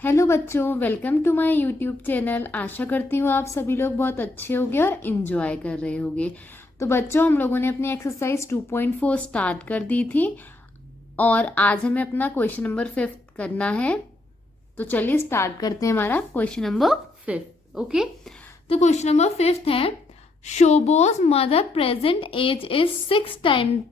Hello बच्चों, welcome to my YouTube channel. आशा करती हूँ आप सभी लोग बहुत अच्छे होंगे और इन्जॉय कर रहे होंगे। तो बच्चों, हम लोगों ने अपनी एक्सरसाइज 2.4 स्टार्ट कर दी थी और आज हमें अपना क्वेश्चन नंबर 5 करना है। तो चलिए स्टार्ट करते हैं हमारा क्वेश्चन नंबर 5। ओके, तो क्वेश्चन नंबर 5 है, Shobho's mother present age is 6 time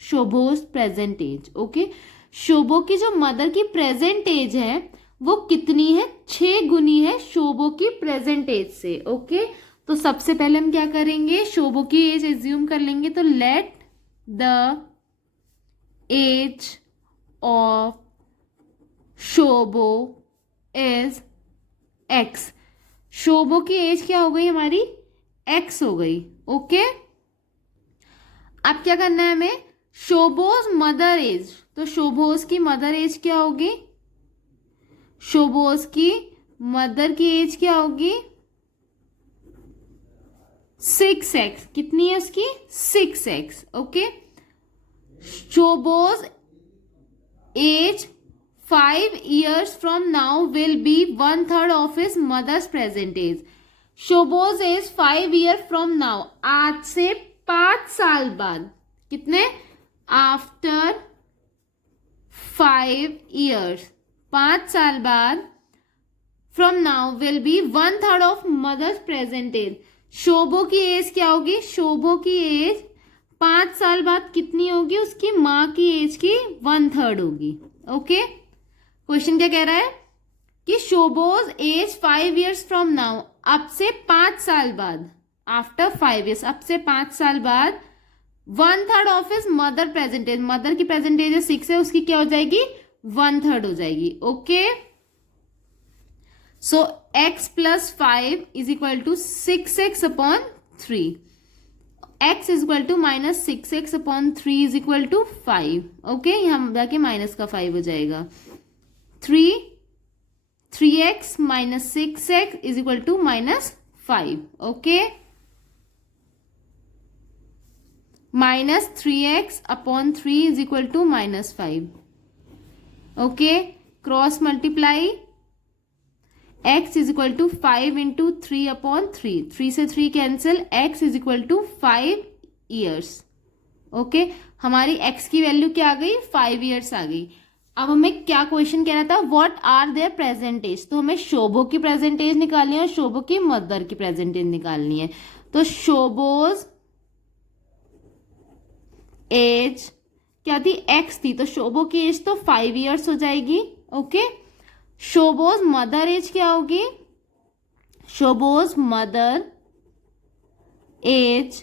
Shobho's present age. Okay, Shobho की जो मदर की प्रेजेंट एज है वो कितनी है? 6 गुनी है शोभो की प्रेजेंट एज से। ओके, तो सबसे पहले हम क्या करेंगे, शोभो की एज एज्यूम कर लेंगे। तो let the age of Shobho is X. Shobho की एज क्या हो गई हमारी? एक्स हो गई। ओके, अब क्या करना है हमें? शोभोज मदर एज, तो शोभोज की मदर एज क्या होगी? शोभोज की मदर की एज क्या होगी? 6x। कितनी है उसकी? 6x। Okay, Shobho's age 5 years from now will be 1/3 of his mother's present age। Shobho's age 5 year from now, आज से 5 साल बाद। कितने? आफ्टर 5 years, 5 साल बाद, from now will be 1/3 of mother's present age. Shobho की एज क्या होगी? शोभो की एज 5 साल बाद कितनी होगी? उसकी माँ की एज की 1/3 होगी। ओके, क्वेश्चन क्या कह रहा है कि शोभोज एज 5 years फ्रॉम नाउ, अब से 5 साल बाद, आफ्टर 5 years, अब से 5 साल बाद, 1/3 of is mother present age. Mother की प्रेजेंट एज 6 है, उसकी क्या हो जाएगी? 1/3 हो जाएगी। Okay, so x plus 5 is equal to 6x upon 3। x is equal to minus 6x upon 3 is equal to 5। Okay, यहाँ जाके माइनस का 5 हो जाएगा। 3x minus 6x is equal to minus 5। Okay, minus 3x upon 3 is equal to minus 5। Okay, cross multiply, x is equal to 5 into 3 upon 3, 3 से 3 cancel, x is equal to 5 years। Okay, हमारी x की value क्या आ गई? 5 years आ गई। अब हमें क्या question कह रहा था? What are their present age. तो हमें शोभो की प्रेजेंट एज निकालनी है और शोभो की मदर की प्रेजेंट एज निकालनी है। तो शोभोज एज क्या थी? x थी, तो शोभो की एज तो 5 years हो जाएगी। ओके, शोभोज मदर एज क्या होगी? शोभोज मदर एज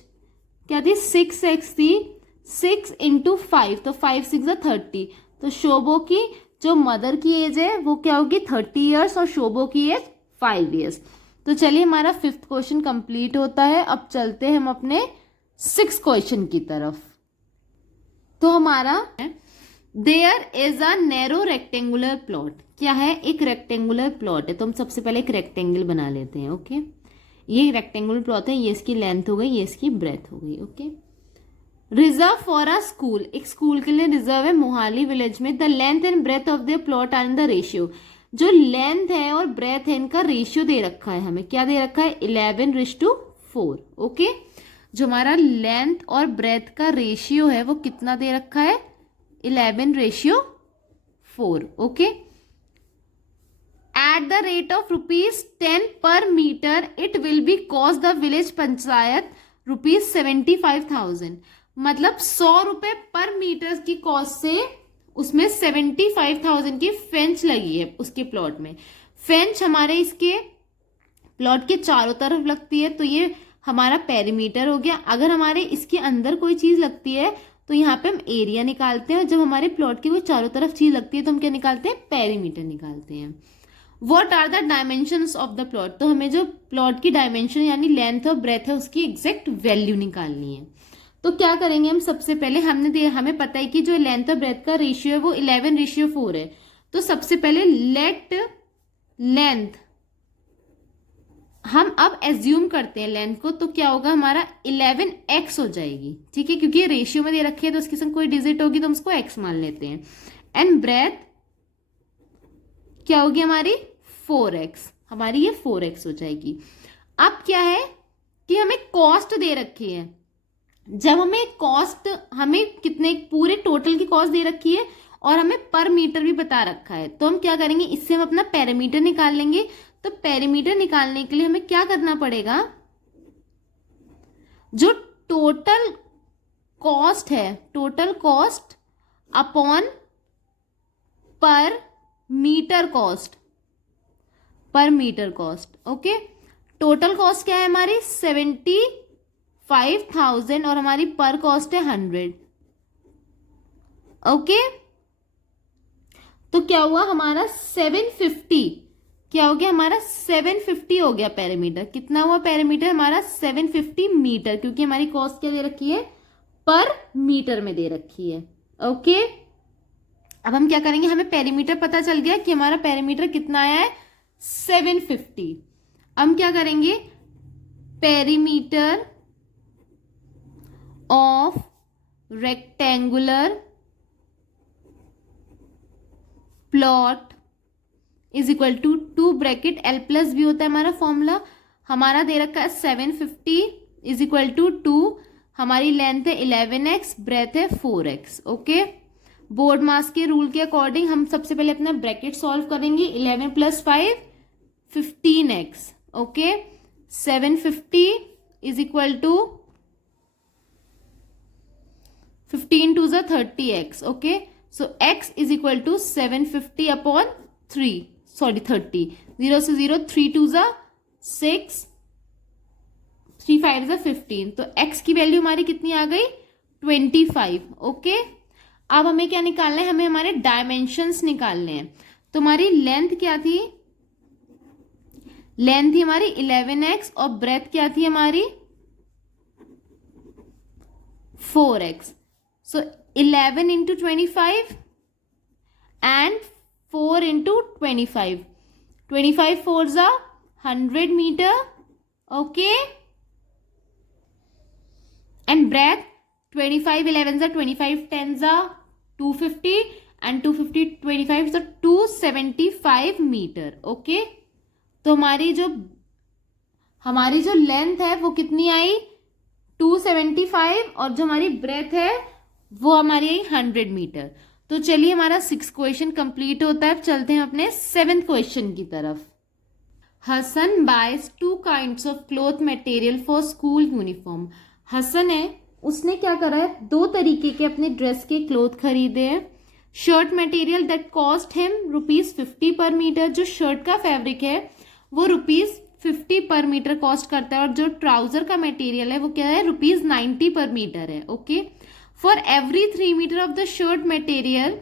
क्या थी? 6x थी, 6 into 5, तो 5 6 30। तो शोभो की जो मदर की एज है वो क्या होगी? 30 years, और शोभो की एज 5 years। तो चलिए, हमारा 5th क्वेश्चन कंप्लीट होता है। अब चलते हैं हम अपने 6th क्वेश्चन की तरफ। तो हमारा there is a narrow rectangular plot. क्या है? एक रेक्टेंगुलर प्लॉट है। तो हम सबसे पहले एक रेक्टेंगल बना लेते हैं। ओके, ये रेक्टेंगुलर प्लॉट है, ये इसकी लेंथ हो गई, ये इसकी ब्रेथ हो गई। Okay, reserve for a school, एक स्कूल के लिए रिजर्व है मोहाली विलेज में। The length and breadth of the plot are in the ratio. जो लेंथ है और ब्रेथ है, इनका रेशियो दे रखा है हमें। क्या दे रखा है? 11:4। ओके, जो हमारा लेंथ और ब्रेथ का रेशियो है वो कितना दे रखा है? 11:4। Okay, at the rate of ₹10 per meter it will be cost the village panchayat ₹75,000। मतलब 100 रुपए पर मीटर की कॉस्ट से उसमें 75,000 की फेंच लगी है उसके प्लॉट में। फेंच हमारे इसके प्लॉट के चारों तरफ लगती है, तो ये हमारा पेरीमीटर हो गया। अगर हमारे इसके अंदर कोई चीज लगती है तो यहाँ पे हम एरिया निकालते हैं, और जब हमारे प्लॉट की कोई चारों तरफ चीज लगती है तो हम क्या निकालते हैं? पेरीमीटर निकालते हैं। What are the dimensions of the plot. तो हमें जो प्लॉट की डायमेंशन यानी लेंथ और ब्रेथ है उसकी एग्जैक्ट वैल्यू निकालनी है। तो क्या करेंगे हम? सबसे पहले हमें पता है कि जो लेंथ और ब्रेथ का रेशियो है वो 11:4 है। तो सबसे पहले लेट लेंथ, हम अब एज्यूम करते हैं लेंथ को, तो क्या होगा? हमारा 11x हो जाएगी। ठीक है, क्योंकि ये रेशियो में दे रखी है तो उसके संग कोई डिजिट होगी तो हम उसको x मान लेते हैं। एंड ब्रेथ क्या होगी हमारी 4x, हमारी ये 4x हो जाएगी। अब क्या है कि हमें कॉस्ट दे रखी है, जब हमें कॉस्ट, हमें कितने पूरे टोटल की कॉस्ट दे रखी है और हमें पर मीटर भी बता रखा है, तो हम क्या करेंगे, इससे हम अपना पैरामीटर निकाल लेंगे। तो पैरामीटर निकालने के लिए हमें क्या करना पड़ेगा, जो टोटल कॉस्ट है, total cost upon per metre cost, per metre cost. Okay, total cost क्या है हमारी 75,000 और हमारी पर कॉस्ट है 100। ओके, तो क्या हुआ हमारा 750, क्या हो गया हमारा 750 हो गया पैरामीटर। कितना हुआ पैरामीटर हमारा 750 मीटर, क्योंकि हमारी कॉस्ट क्या दे रखी है, पर मीटर में दे रखी है। ओके, अब हम क्या करेंगे, हमें पैरामीटर पता चल गया कि हमारा पैरामीटर कितना आया है 750। हम क्या करेंगे, perimeter of rectangular plot is equal to 2 bracket L plus B होता है हमारा फॉर्मूला। हमारा दे रखा है 750 इज इक्वल टू 2, हमारी लेंथ है 11x, ब्रेथ है 4x। ओके, बोर्ड मास के रूल के अकॉर्डिंग हम सबसे पहले अपना ब्रैकेट सॉल्व करेंगे। 11 plus 5 15x। Okay, 750 is equal to 15 two ज़ा 30x। Okay, so x is equal to 750 upon 3, sorry 30, 0 से 0, 3 टू ज़ा 6, 3 5 ज़ा 15, तो x की वैल्यू हमारी कितनी आ गई 25। ओके, अब हमें क्या निकालना है, हमें हमारे डायमेंशंस निकालने हैं। तो हमारी लेंथ क्या थी, लेंथ थी हमारी 11x और ब्रेथ क्या थी हमारी 4x। So 11 into 25 and 4 into 25, 25 4 ज़ा 100 मीटर। ओके, एंड ब्रेथ 25 11 ज़ा 25 10 ज़ा 250 एंड 250 25 ज़ा 275 मीटर। ओके, तो हमारी जो लेंथ है वो कितनी आई 275 और जो हमारी ब्रेथ है वो हमारी आई 100 मीटर। तो चलिए हमारा 6th क्वेश्चन कंप्लीट होता है। अब चलते हैं अपने 7th क्वेश्चन की तरफ। Hasan buys 2 kinds of cloth material for school uniform. Hasan है, उसने क्या करा है, 2 तरीके के अपने ड्रेस के क्लॉथ खरीदे हैं। Shirt material that cost him ₹50 पर मीटर, जो शर्ट का फैब्रिक है वो ₹50 पर मीटर कॉस्ट करता है, और जो ट्राउजर का मटेरियल है वो क्या है ₹90 पर मीटर है। Okay, for every 3 metre of the shirt material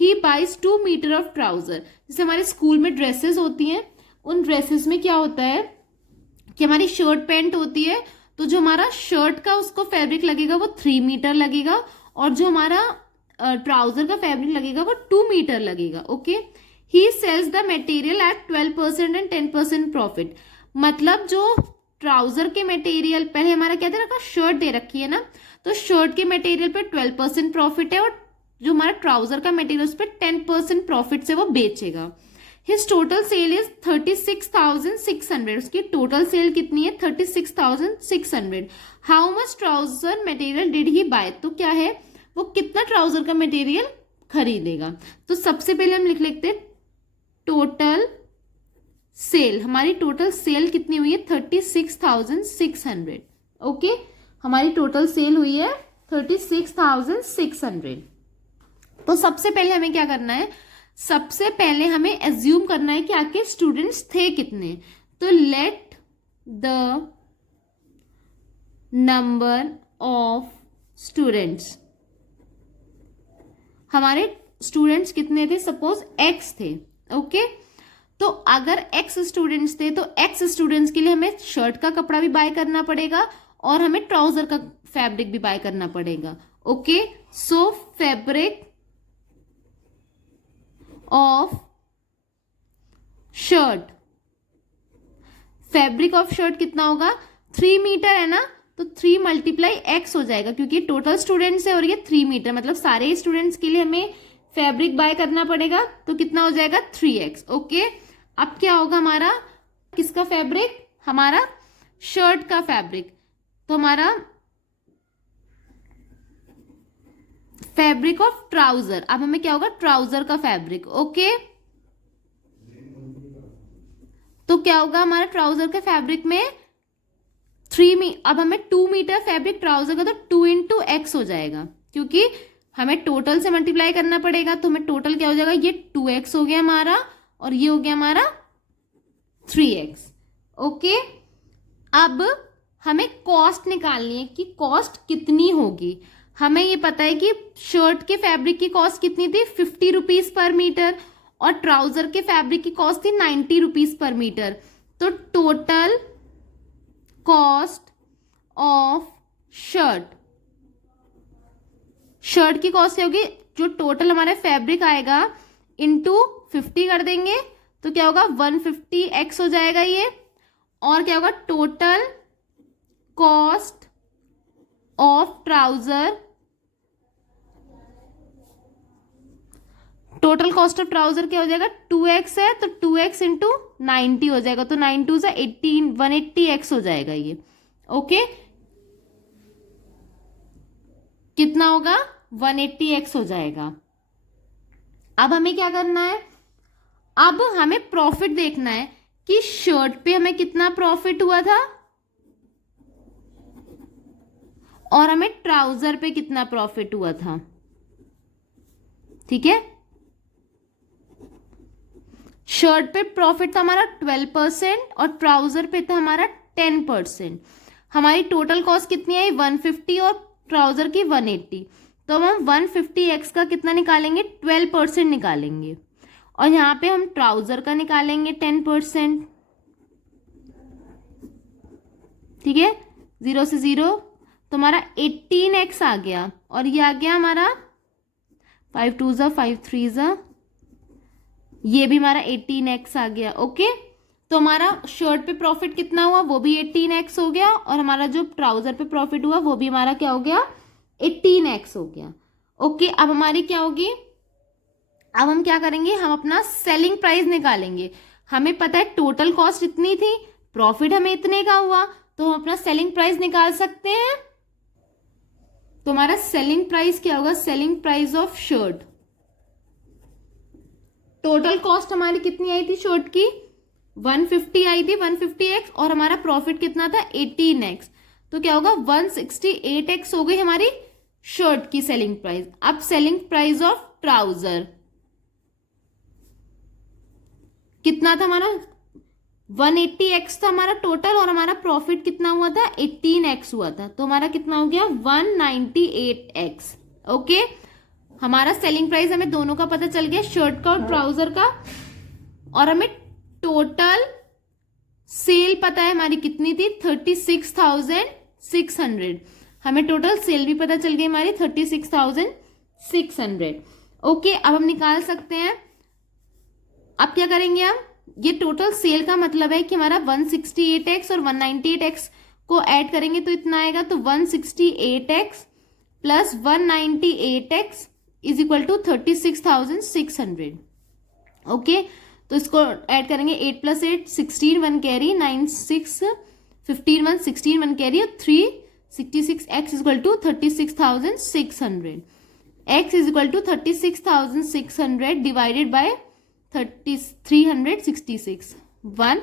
he buys 2 metre of trouser. जैसे हमारे स्कूल में ड्रेसेस होती हैं, उन ड्रेसेस में क्या होता है कि हमारी शर्ट पैंट होती है, तो जो हमारा शर्ट का उसको फैब्रिक लगेगा वो 3 मीटर लगेगा, और जो हमारा ट्राउजर का फैब्रिक लगेगा वो 2 मीटर लगेगा। Okay, he sells the material at 12% and 10% profit. मतलब जो ट्राउजर के मटेरियल, पहले हमारा क्या दे रखा, शर्ट दे रखी है ना, तो शर्ट के मटेरियल पे 12% प्रॉफिट है, और जो हमारा ट्राउजर का मटेरियल उस पर 10% प्रॉफिट से वो बेचेगा। His total sale is 36,600। उसकी टोटल सेल कितनी है 36,600। How much trouser material did he buy, तो क्या है वो कितना ट्राउजर का मटेरियल खरीदेगा। तो सबसे पहले हम लिख लेते हैं टोटल सेल। हमारी टोटल सेल कितनी हुई है 36,600। ओके, हमारी टोटल सेल हुई है 36,600। तो सबसे पहले हमें क्या करना है, सबसे पहले हमें एज्यूम करना है कि आखिर स्टूडेंट्स थे कितने। तो let the number of students, हमारे स्टूडेंट्स कितने थे, सपोज x थे। ओके, तो अगर x स्टूडेंट्स थे तो x स्टूडेंट्स के लिए हमें शर्ट का कपड़ा भी बाय करना पड़ेगा और हमें ट्राउजर का फैब्रिक भी बाय करना पड़ेगा। Okay, so fabric of shirt, fabric of shirt कितना होगा 3 मीटर है ना, तो 3 × x हो जाएगा, क्योंकि टोटल स्टूडेंट्स है और ये 3 मीटर, मतलब सारे स्टूडेंट्स के लिए हमें फैब्रिक बाय करना पड़ेगा, तो कितना हो जाएगा 3x। ओके, अब क्या होगा हमारा, किसका फैब्रिक, हमारा शर्ट का फैब्रिक, तो हमारा फैब्रिक ऑफ ट्राउजर, अब हमें क्या होगा, ट्राउजर का फैब्रिक। ओके, तो क्या होगा हमारा ट्राउजर के फैब्रिक में अब हमें 2 मीटर फैब्रिक ट्राउजर का, तो 2 इंटू एक्स हो जाएगा, क्योंकि हमें टोटल से मल्टीप्लाई करना पड़ेगा, तो हमें टोटल क्या हो जाएगा, ये 2x हो गया हमारा और ये हो गया हमारा 3x। ओके, अब हमें कॉस्ट निकालनी है कि कॉस्ट कितनी होगी। हमें ये पता है कि शर्ट के फैब्रिक की कॉस्ट कितनी थी, 50 रुपीज पर मीटर, और ट्राउजर के फैब्रिक की कॉस्ट थी 90 रुपीज पर मीटर। तो टोटल कॉस्ट ऑफ शर्ट की कॉस्ट क्या होगी, जो टोटल हमारे फैब्रिक आएगा इंटू 50 कर देंगे, तो क्या होगा 150x हो जाएगा ये, और क्या होगा total cost of trouser, total cost of trouser क्या हो जाएगा, 2x है तो 2x इंटू 90 हो जाएगा, तो 9 2 से 18, 180x हो जाएगा ये। ओके, कितना होगा, 180x हो जाएगा। अब हमें क्या करना है, अब हमें प्रॉफिट देखना है कि शर्ट पे हमें कितना प्रॉफिट हुआ था और हमें ट्राउजर पे कितना प्रॉफिट हुआ था। ठीक है, शर्ट पे प्रॉफिट था हमारा 12% और ट्राउजर पे था हमारा 10%। हमारी टोटल कॉस्ट कितनी आई, 150 और ट्राउजर की 180, तो हम 150x का कितना निकालेंगे, 12% निकालेंगे, और यहाँ पे हम ट्राउजर का निकालेंगे 10%। ठीक है, 0 से 0, तो हमारा 18x आ गया, और ये आ गया हमारा 5 2 ज़ा 5 3 ज़ा, ये भी हमारा 18x आ गया। ओके, तो हमारा शर्ट पे प्रॉफिट कितना हुआ, वो भी 18x हो गया, और हमारा जो ट्राउजर पे प्रॉफिट हुआ वो भी हमारा क्या हो गया, 18x हो गया। ओके, अब हमारी क्या होगी, अब हम क्या करेंगे, हम अपना सेलिंग प्राइस निकालेंगे। हमें पता है टोटल कॉस्ट इतनी थी, प्रॉफिट हमें इतने का हुआ, तो हम अपना सेलिंग प्राइस निकाल सकते हैं। तो हमारा सेलिंग प्राइस क्या होगा, selling price of shirt, total cost हमारी कितनी आई थी शर्ट की, 150 आई थी, 150x, और हमारा प्रॉफिट कितना था 18x, तो क्या होगा 168x हो गई हमारी शर्ट की सेलिंग प्राइस। अब सेलिंग प्राइस ऑफ ट्राउजर कितना था हमारा, 180x था हमारा टोटल, और हमारा प्रॉफिट कितना हुआ था, 18x हुआ था, तो हमारा कितना हो गया 198x। ओके, हमारा सेलिंग प्राइस हमें दोनों का पता चल गया, शर्ट का और ट्राउजर का, और हमें टोटल सेल पता है हमारी कितनी थी, 36,600। हमें टोटल सेल भी पता चल गई हमारी 36,600। ओके, अब हम निकाल सकते हैं। अब क्या करेंगे हम, ये टोटल सेल का मतलब है कि हमारा 168x और 198x को ऐड करेंगे तो इतना आएगा, तो 168x plus 198x is equal to 36,600। Okay, तो इसको ऐड करेंगे, 8 + 8 16, 1 carry, 9 6 15, 1 16, 1 carry, 3 66, x is equal to 36,600। x is equal to 36,600 divided by 366 1,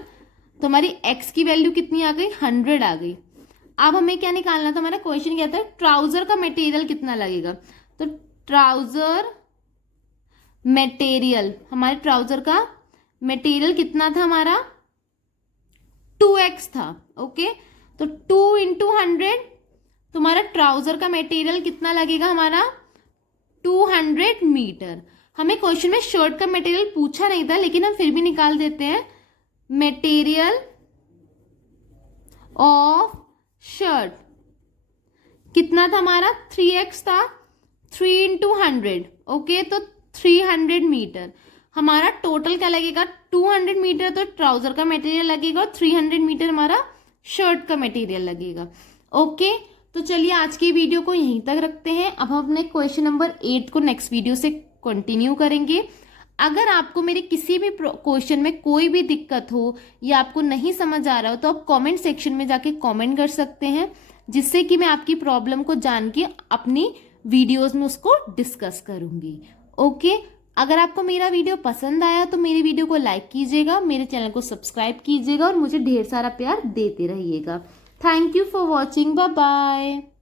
तो हमारी x की वैल्यू कितनी आ गई, 100 आ गई। अब हमें क्या निकालना था, हमारा क्वेश्चन क्या था, ट्राउजर का मटेरियल कितना लगेगा, तो ट्राउजर मटेरियल, हमारे ट्राउजर का मटेरियल कितना था हमारा, 2x था। ओके, तो 2 इंटू 100, तो हमारा ट्राउजर का मटेरियल कितना लगेगा हमारा, 200 मीटर। हमें क्वेश्चन में शर्ट का मटेरियल पूछा नहीं था, लेकिन हम फिर भी निकाल देते हैं। मटेरियल ऑफ शर्ट कितना था हमारा, 3x था, 3 इंटू 100। ओके, तो 300 मीटर। हमारा टोटल क्या लगेगा, 200 मीटर तो ट्राउजर का मटेरियल लगेगा, और 300 मीटर हमारा शर्ट का मटेरियल लगेगा। ओके, तो चलिए आज की वीडियो को यहीं तक रखते हैं। अब हम अपने क्वेश्चन नंबर 8 को नेक्स्ट वीडियो से कंटिन्यू करेंगे। अगर आपको मेरे किसी भी क्वेश्चन में कोई भी दिक्कत हो या आपको नहीं समझ आ रहा हो तो आप कमेंट सेक्शन में जाके कमेंट कर सकते हैं, जिससे कि मैं आपकी प्रॉब्लम को जान के अपनी वीडियोस में उसको डिस्कस करूंगी। ओके, अगर आपको मेरा वीडियो पसंद आया तो मेरे वीडियो को लाइक कीजिएगा, मेरे चैनल को सब्सक्राइब कीजिएगा और मुझे ढेर सारा प्यार देते रहिएगा। Thank you for watching, bye bye.